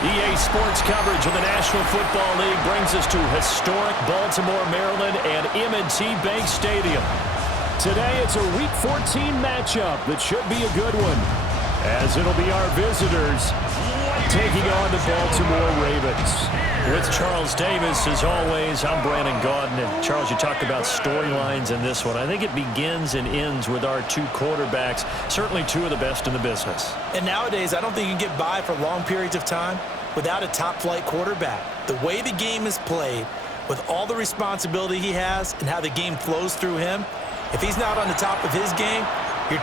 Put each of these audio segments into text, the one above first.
EA Sports coverage of the National Football League brings us to historic Baltimore, Maryland and M&T Bank Stadium. Today it's a Week 14 matchup that should be a good one, as it'll be our visitors taking on the Baltimore Ravens. With Charles Davis, as always, I'm Brandon Gaudin. And Charles, you talked about storylines in this one. I think it begins and ends with our two quarterbacks, certainly two of the best in the business. And nowadays, I don't think you can get by for long periods of time without a top-flight quarterback. The way the game is played, with all the responsibility he has and how the game flows through him, if he's not on the top of his game, you're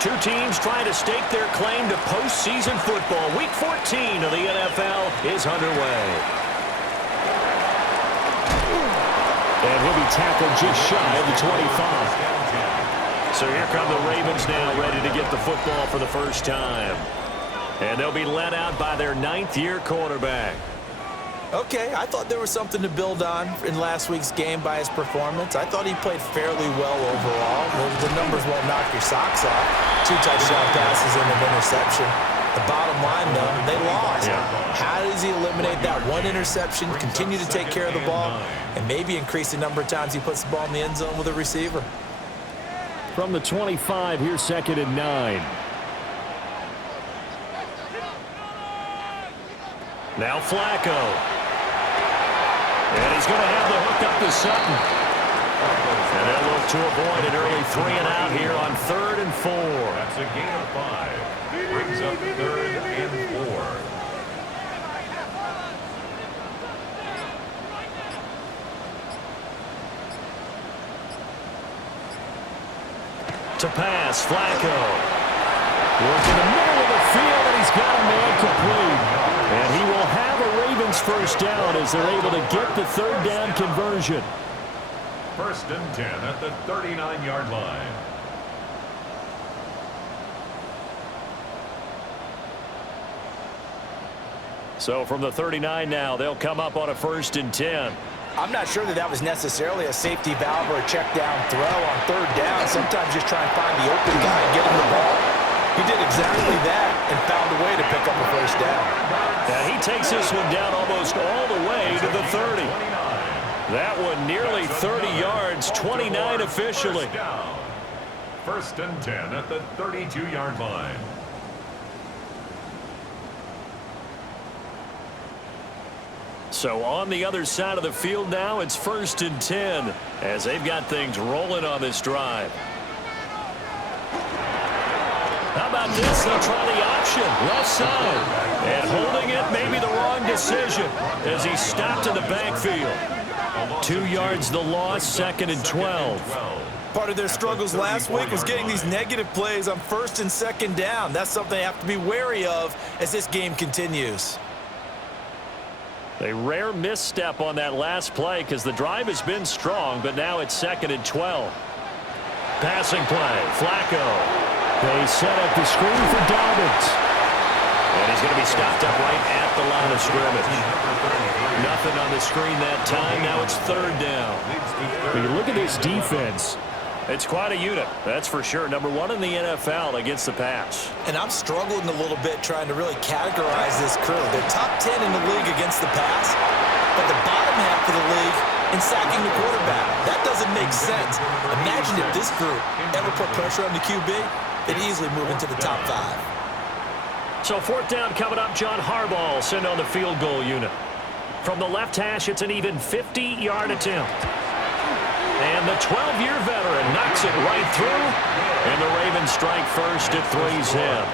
two teams trying to stake their claim to postseason football. Week 14 of the NFL is underway. And he'll be tackled just shy of the 25. So here come the Ravens now, ready to get the football for the first time. And they'll be led out by their ninth-year quarterback. Okay, I thought there was something to build on in last week's game by his performance. I thought he played fairly well overall. The numbers won't knock your socks off. 2 touchdown passes and an interception. The bottom line, though, they lost. Yeah. How does he eliminate that one interception, continue to take care of the ball, and maybe increase the number of times he puts the ball in the end zone with a receiver? From the 25, here's 2nd and 9. Now Flacco. And he's going to have the hook up to Sutton. And they'll look to avoid an early 3-and-out here on 3rd and 4. That's a gain of 5. Brings up 3rd and 4. To pass, Flacco. Works in the middle of the field, and he's got a man complete. And he will have a Ravens first down as they're able to get the 3rd down conversion. 1st and 10 at the 39-yard line. So from the 39 now, they'll come up on a 1st and 10. I'm not sure that was necessarily a safety valve or a check down throw on 3rd down. Sometimes just try and find the open guy and get him the ball. He did exactly that and found a way to pick up a 1st down. Now he takes this one down almost all the way to the 30. That one nearly 30 yards, 29 officially. 1st and 10 at the 32-yard line. So on the other side of the field now, it's 1st and 10 as they've got things rolling on this drive. How about this? They'll try the option, left side. And holding it, maybe the wrong decision as he stopped in the backfield. 2 yards the loss, 2nd and 12. Part of their struggles last week was getting these negative plays on 1st and 2nd down. That's something they have to be wary of as this game continues. A rare misstep on that last play because the drive has been strong, but now it's 2nd and 12. Passing play, Flacco. They set up the screen for Dobbins. And he's going to be stopped up right at the line of scrimmage. Nothing on the screen that time. Now it's 3rd down. When you look at this defense, it's quite a unit, that's for sure. Number 1 in the NFL against the pass. And I'm struggling a little bit trying to really categorize this crew. They're top 10 in the league against the pass, but the bottom half of the league in sacking the quarterback. That doesn't make sense. Imagine if this group ever put pressure on the QB, they'd easily move into the top 5. So 4th down coming up. John Harbaugh sent on the field goal unit. From the left hash, it's an even 50-yard attempt. And the 12-year veteran knocks it right through. And the Ravens strike first at 3-zip.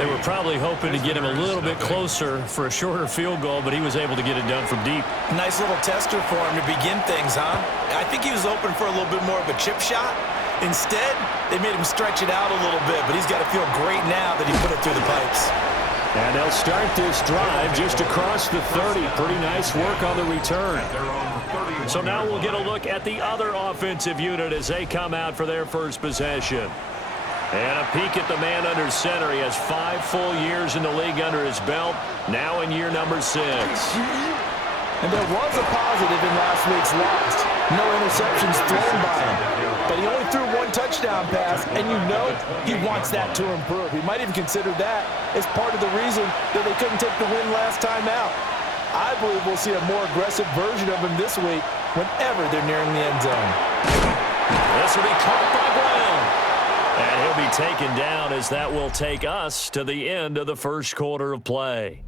They were probably hoping to get him a little bit closer for a shorter field goal, but he was able to get it done from deep. Nice little tester for him to begin things, huh? I think he was open for a little bit more of a chip shot. Instead, they made him stretch it out a little bit, but he's got to feel great now that he put it through the pipes. And they'll start this drive just across the 30. Pretty nice work on the return. So now we'll get a look at the other offensive unit as they come out for their first possession. And a peek at the man under center. He has 5 full years in the league under his belt, now in year number 6. And there was a positive in last week's loss. No interceptions thrown by him. But he only threw one touchdown pass, and you know he wants that to improve. He might even consider that as part of the reason that they couldn't take the win last time out. I believe we'll see a more aggressive version of him this week whenever they're nearing the end zone. This will be caught by Brown. And he'll be taken down as that will take us to the end of the first quarter of play.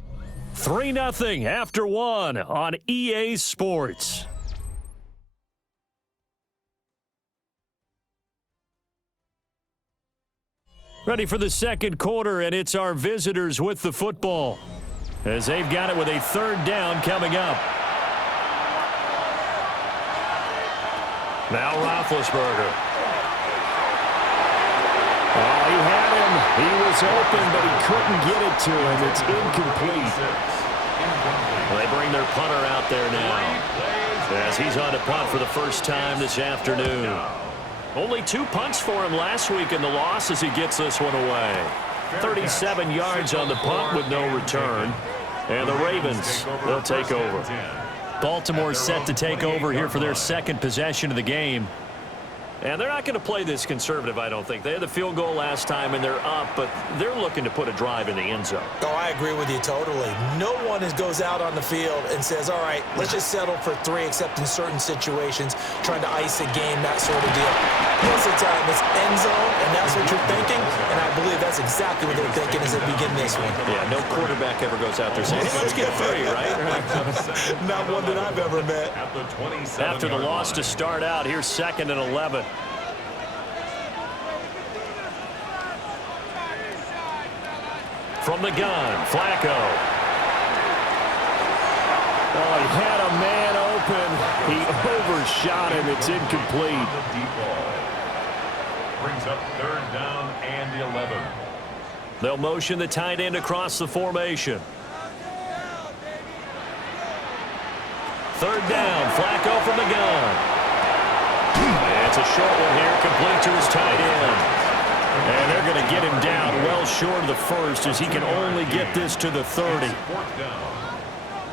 3-0 after one on EA Sports. Ready for the second quarter, and it's our visitors with the football as they've got it with a third down coming up. Now Roethlisberger. Oh, he had him. He was open, but he couldn't get it to him. It's incomplete. They bring their punter out there now as he's on to punt for the first time this afternoon. Only 2 punts for him last week in the loss as he gets this one away. 37 yards on the punt with no return. And the Ravens, they'll take over. Baltimore set to take over here for their second possession of the game. And they're not going to play this conservative, I don't think. They had the field goal last time, and they're up, but they're looking to put a drive in the end zone. Oh, I agree with you totally. No one goes out on the field and says, all right, let's just settle for 3, except in certain situations, trying to ice a game, that sort of deal. Most of the time, it's end zone, and that's what you're thinking, and I believe that's exactly what they're thinking as they begin this one. Yeah, no quarterback ever goes out there saying, hey, let's get 3, right? Not one that I've ever met. After the loss to start out, here's 2nd and 11. From the gun, Flacco. Oh, he had a man open. He overshot him. It's incomplete. Brings up 3rd down and 11. They'll motion the tight end across the formation. 3rd down, Flacco from the gun. And it's a short one here, complete to his tight end. And they're going to get him down well short of the first as he can only get this to the 30.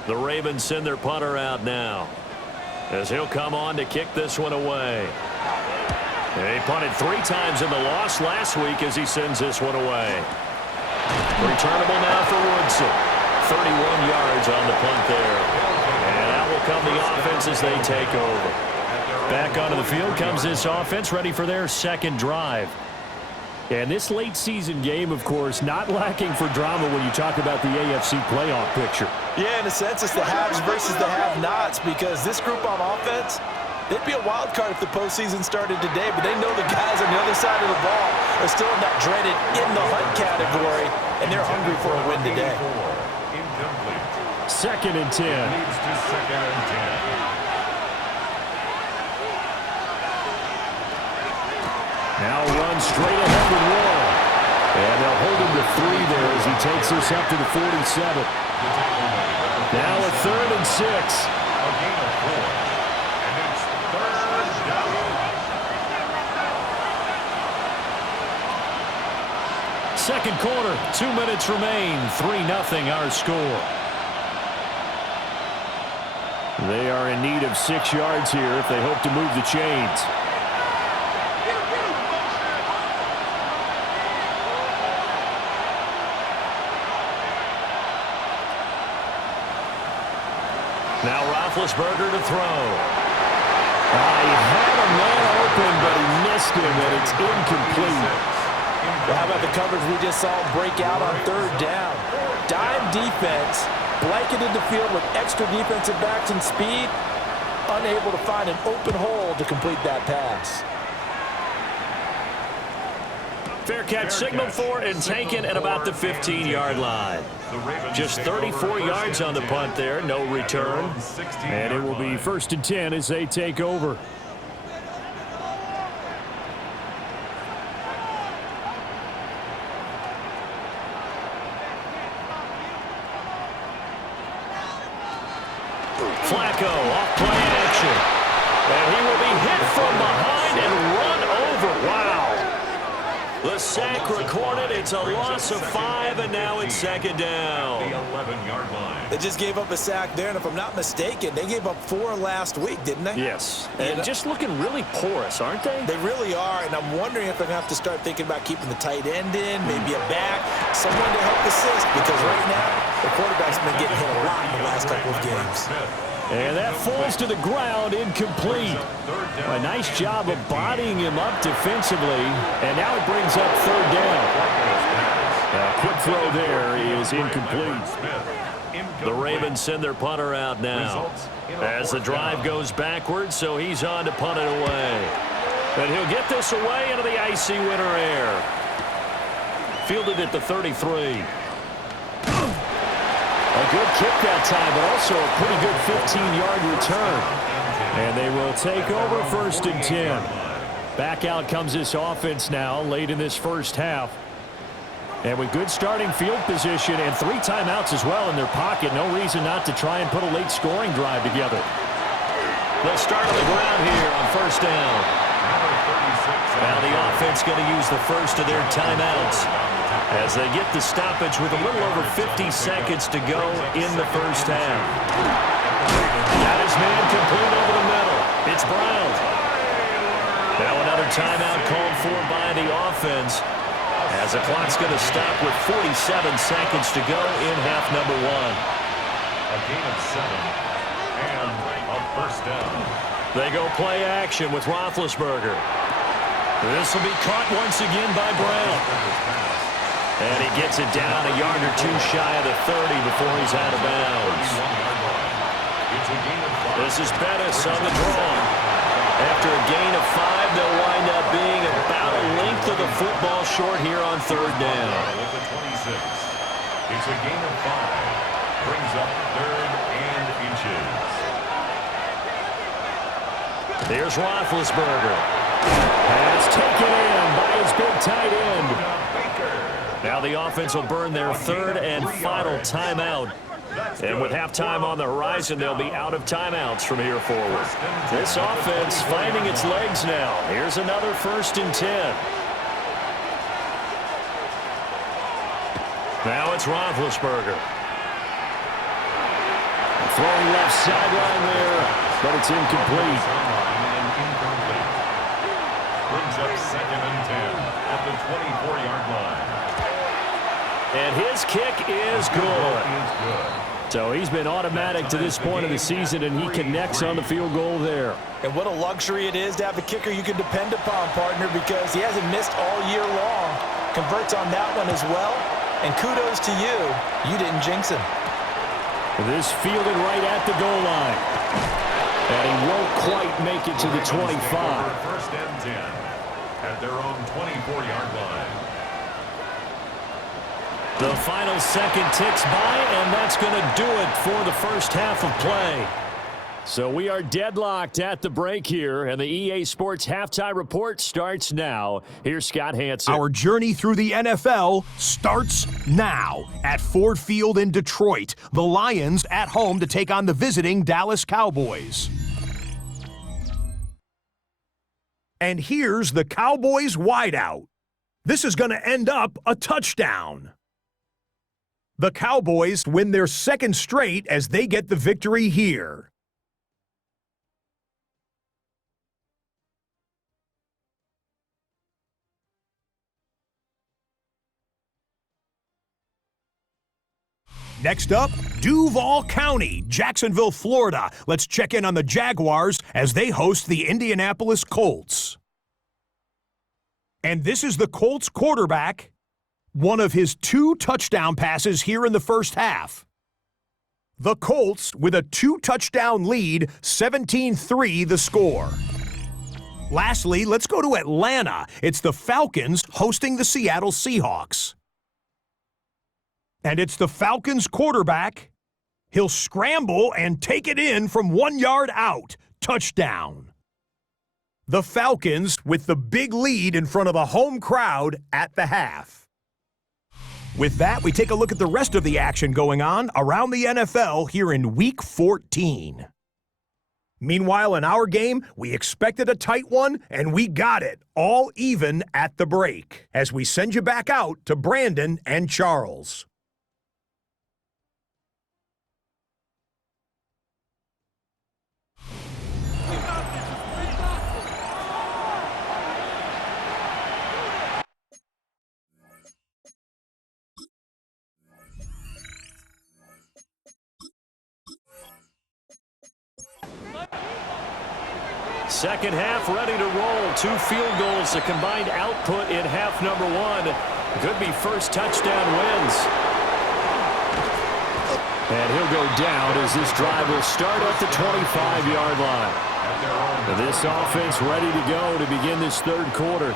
The Ravens send their punter out now as he'll come on to kick this one away. And he punted 3 times in the loss last week as he sends this one away. Returnable now for Woodson. 31 yards on the punt there. And out will come the offense as they take over. Back onto the field comes this offense, ready for their second drive. And this late season game, of course, not lacking for drama when you talk about the AFC playoff picture. Yeah, in a sense, it's the haves versus the have-nots, because this group on offense, they'd be a wild card if the postseason started today, but they know the guys on the other side of the ball are still in that dreaded in-the-hunt category, and they're hungry for a win today. 2nd and 10. Leads to 2nd and 10. Now run straight ahead with Wall. And they'll hold him to 3 there as he takes us up to the 47. Now a 3rd and 6. A gain of 4. And it's 3rd down. Second quarter, 2 minutes remain. 3-0 our score. They are in need of 6 yards here if they hope to move the chains. Now Roethlisberger to throw. He had a man open, but he missed him, and it's incomplete. Well, how about the coverage we just saw break out on 3rd down? Dime defense, blanketed the field with extra defensive backs and speed, unable to find an open hole to complete that pass. Fair catch signaled for and taken at about the 15-yard line. Just 34 yards on the punt there, no return. And it will be 1st and 10 as they take over. Flacco off play action. And he will be hit from behind and run over. Wow. The sack recorded. It's a loss of 5, and now it's second down. The 11-yard line. They just gave up a sack there, and if I'm not mistaken, they gave up 4 last week, didn't they? Yes. And just looking really porous, aren't they? They really are, and I'm wondering if they're going to have to start thinking about keeping the tight end in, maybe a back, someone to help assist, because right now, the quarterback's been getting hit a lot in the last couple of games. And that falls to the ground, incomplete. A nice job of bodying him up defensively, and now it brings up third down. A quick throw there is incomplete. The Ravens send their punter out now as the drive goes backwards, so he's on to punt it away. And he'll get this away into the icy winter air. Fielded at the 33. A good kick that time, but also a pretty good 15-yard return. And they will take over 1st and 10. Back out comes this offense now late in this first half. And with good starting field position and 3 timeouts as well in their pocket, no reason not to try and put a late scoring drive together. They'll start on the ground here on 1st down. Now the offense going to use the first of their timeouts as they get the stoppage with a little over 50 seconds to go in the first half. Got his man complete over the middle. It's Brown. Now another timeout called for by the offense as the clock's going to stop with 47 seconds to go in half number 1. A gain of 7 and a 1st down. They go play action with Roethlisberger. This will be caught once again by Brown. And he gets it down a yard or 2 shy of the 30 before he's out of bounds. This is Bettis on the draw. After a gain of 5, they'll wind up being about a length of the football short here on 3rd down. With the 26. It's a gain of 5. Brings up 3rd and inches. Here's Roethlisberger. That's taken in by his big tight end. Now the offense will burn their 3rd and final timeout. And with halftime on the horizon, they'll be out of timeouts from here forward. This offense finding its legs now. Here's another 1st and 10. Now it's Roethlisberger. Throwing left sideline there, but it's incomplete. Brings up 2nd and 10 at the 24-yard line. And his kick is good. So he's been automatic to this point of the season, and he connects on the field goal there. And what a luxury it is to have a kicker you can depend upon, partner, because he hasn't missed all year long. Converts on that one as well. And kudos to you. You didn't jinx him. This fielded right at the goal line. And he won't quite make it to the 25. 1st and 10 at their own 24-yard line. The final second ticks by, and that's going to do it for the first half of play. So we are deadlocked at the break here, and the EA Sports Halftime Report starts now. Here's Scott Hansen. Our journey through the NFL starts now at Ford Field in Detroit. The Lions at home to take on the visiting Dallas Cowboys. And here's the Cowboys wideout. This is going to end up a touchdown. The Cowboys win their 2nd straight as they get the victory here. Next up, Duval County, Jacksonville, Florida. Let's check in on the Jaguars as they host the Indianapolis Colts. And this is the Colts quarterback, one of his 2 touchdown passes here in the first half. The Colts with a 2-touchdown lead, 17-3 the score. Lastly, let's go to Atlanta. It's the Falcons hosting the Seattle Seahawks. And it's the Falcons quarterback. He'll scramble and take it in from 1 yard out. Touchdown. The Falcons with the big lead in front of the home crowd at the half. With that, we take a look at the rest of the action going on around the NFL here in Week 14. Meanwhile, in our game, we expected a tight one, and we got it, all even at the break, as we send you back out to Brandon and Charles. Second half ready to roll. 2 field goals, a combined output in half number 1. Could be first touchdown wins. And he'll go down as this drive will start at the 25-yard line. And this offense ready to go to begin this third quarter.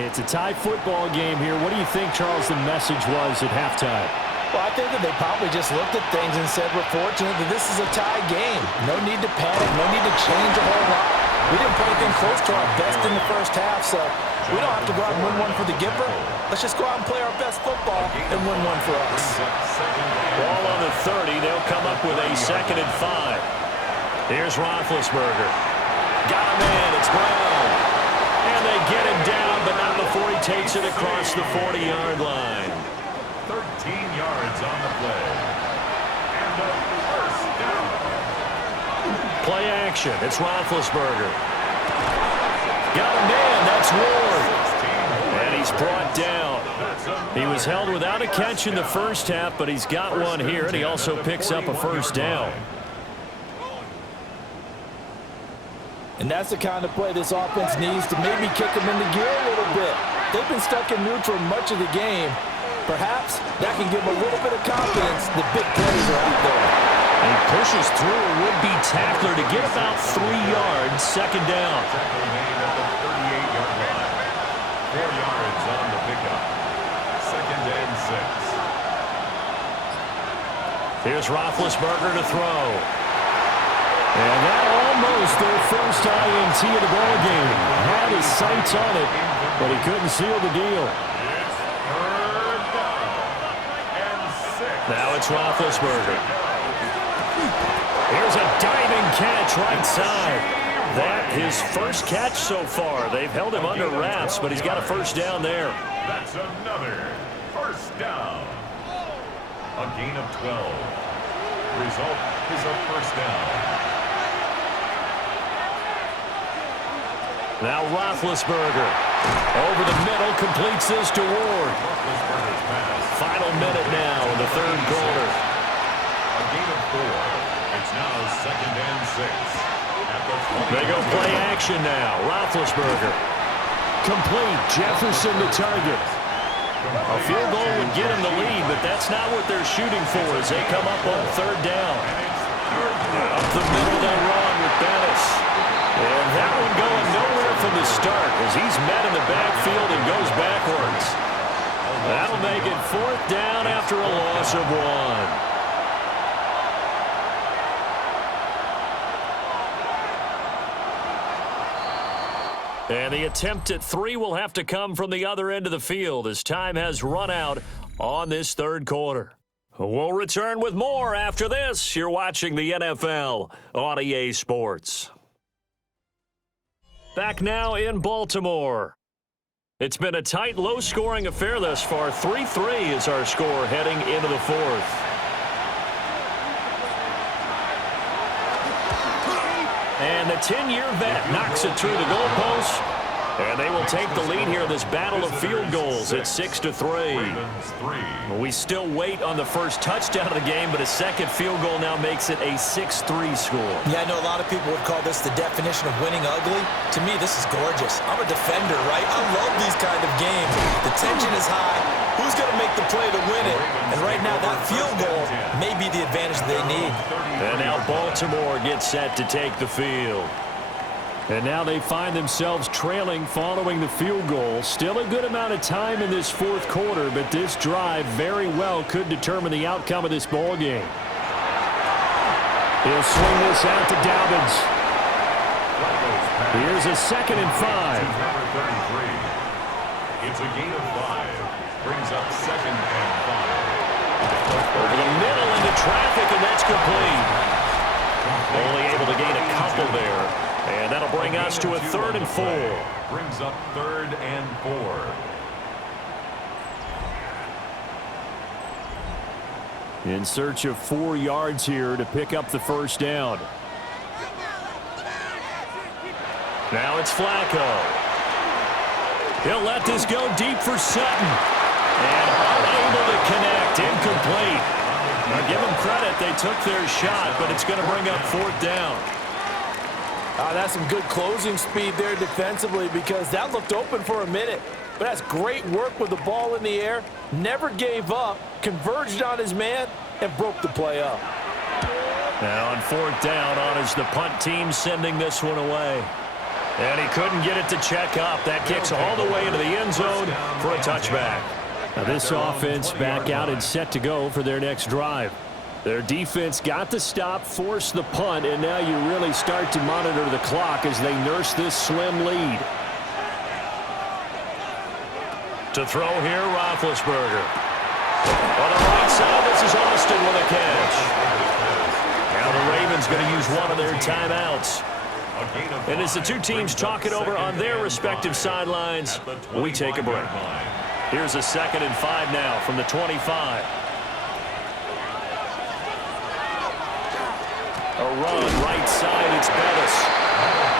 It's a tie football game here. What do you think, Charles, the message was at halftime? Well, I think that they probably just looked at things and said, we're fortunate that this is a tie game. No need to panic, no need to change a whole lot. We didn't play anything close to our best in the first half, so we don't have to go out and win one for the Gipper. Let's just go out and play our best football and win one for us. Ball on the 30. They'll come up with a 2nd and 5. Here's Roethlisberger. Got him in. It's Brown. And they get him down, but not before he takes it across the 40-yard line. 13 yards on the play. And a first down. Play action. It's Roethlisberger. Got him in. That's Ward. And he's brought down. He was held without a catch in the first half, but he's got one here, and he also picks up a first down. And that's the kind of play this offense needs to maybe kick them into gear a little bit. They've been stuck in neutral much of the game. Perhaps that can give them a little bit of confidence that big plays are out there. And he pushes through a would-be tackler to get about 3 yards, 2nd down. Tackle made at the 38-yard line. 4 yards on the pickup. 2nd and 6. Here's Roethlisberger to throw. And that almost their first INT of the ball game. Had his sights on it, but he couldn't seal the deal. Now it's Roethlisberger. Here's a diving catch right side. That his first catch so far. They've held him under wraps, but he's got a first down there. That's another first down. A gain of 12. Result is a first down. Now Roethlisberger. Over the middle, completes this to Ward. Final minute now in the third quarter. A gain of 4. It's now 2nd and 6. At the 20. They go play action now. Roethlisberger. Complete. Jefferson to target. A field goal would get him the lead, but that's not what they're shooting for as they come up on 3rd down. Up the middle they run with Bettis. And that one going nowhere from the start as he's met in the backfield and goes backwards. That'll make it 4th down after a loss of 1. And the attempt at 3 will have to come from the other end of the field as time has run out on this third quarter. We'll return with more after this. You're watching the NFL on EA Sports. Back now in Baltimore. It's been a tight, low-scoring affair thus far. 3-3 is our score heading into the 4th. And the 10-year vet knocks it through the goalpost. And they will take the lead here in this battle of field goals at 6-3. We still wait on the first touchdown of the game, but a second field goal now makes it a 6-3 score. Yeah, I know a lot of people would call this the definition of winning ugly. To me, this is gorgeous. I'm a defender, right? I love these kind of games. The tension is high. Who's going to make the play to win it? And right now, that field goal may be the advantage they need. And now Baltimore gets set to take the field. And now they find themselves trailing following the field goal. Still a good amount of time in this 4th quarter, but this drive very well could determine the outcome of this ball game. He'll swing this out to Dobbins. Here's a 2nd and 5. It's a gain of 5. Brings up 2nd and 5. Over the middle into traffic, and that's complete. Only able to couple there. And that'll bring us to a 3rd and 4. Brings up 3rd and 4. In search of 4 yards here to pick up the first down. Now it's Flacco. He'll let this go deep for Sutton. And unable to connect. Incomplete. Now give them credit. They took their shot, but it's going to bring up 4th down. That's some good closing speed there defensively, because that looked open for a minute. But that's great work with the ball in the air. Never gave up, converged on his man, and broke the play up. Now on 4th down, on is the punt team sending this one away. And he couldn't get it to check up. That kicks all the way into the end zone for a touchback. Now this offense back out and set to go for their next drive. Their defense got the stop, forced the punt, and now you really start to monitor the clock as they nurse this slim lead. To throw here, Roethlisberger. On the right side, this is Austin with a catch. Now the Ravens going to use one of their timeouts. And as the two teams talk it over on their respective sidelines, we take a break. Here's a 2nd and 5 now from the 25. A run right side, it's Bettis.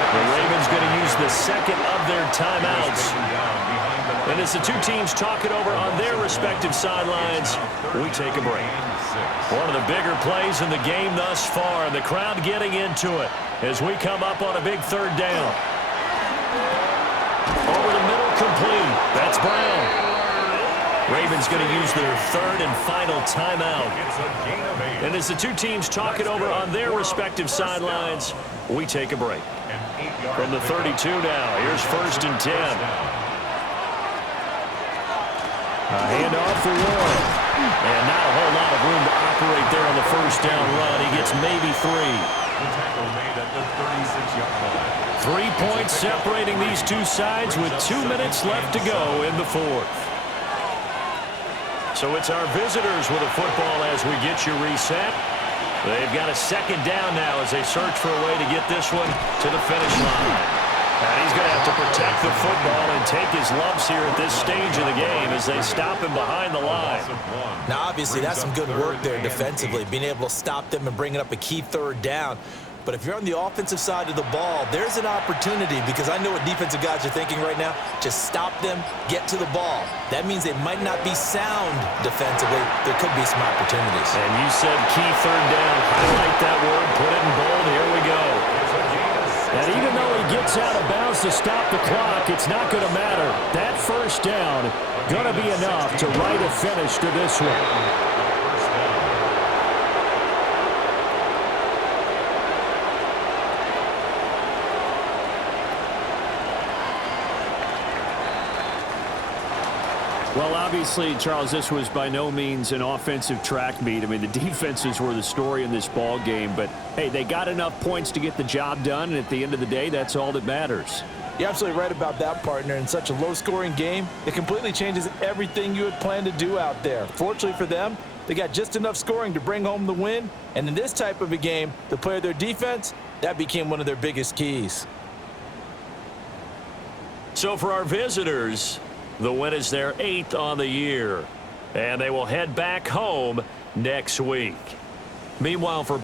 The Ravens going to use the 2nd of their timeouts. And as the two teams talk it over on their respective sidelines, we take a break. One of the bigger plays in the game thus far, and the crowd getting into it as we come up on a big 3rd down. Over the middle, complete. That's Brown. Ravens going to use their 3rd and final timeout. And as the two teams talk it over on their respective sidelines, we take a break. From the 32 now, here's 1st and 10. A handoff for Warren. And not a whole lot of room to operate there on the 1st down run. He gets maybe 3. 3 points separating these two sides with 2 minutes left to go in the 4th. So it's our visitors with a football as we get you reset. They've got a 2nd down now as they search for a way to get this one to the finish line. And he's going to have to protect the football and take his lumps here at this stage of the game as they stop him behind the line. Now, obviously, that's some good work there defensively, being able to stop them and bringing up a key 3rd down. But if you're on the offensive side of the ball, there's an opportunity, because I know what defensive guys are thinking right now. Just stop them, get to the ball. That means they might not be sound defensively. There could be some opportunities. And you said key 3rd down. Highlight that word, put it in bold. Here we go. And even though he gets out of bounds to stop the clock, it's not going to matter. That 1st down going to be enough to write a finish to this one. Well, obviously, Charles, this was by no means an offensive track meet. I mean, the defenses were the story in this ball game. But, hey, they got enough points to get the job done, and at the end of the day, that's all that matters. You're absolutely right about that, partner. In such a low-scoring game, it completely changes everything you had planned to do out there. Fortunately for them, they got just enough scoring to bring home the win. And in this type of a game, to play their defense, that became one of their biggest keys. So for our visitors, the win is their 8th on the year, and they will head back home next week. Meanwhile, for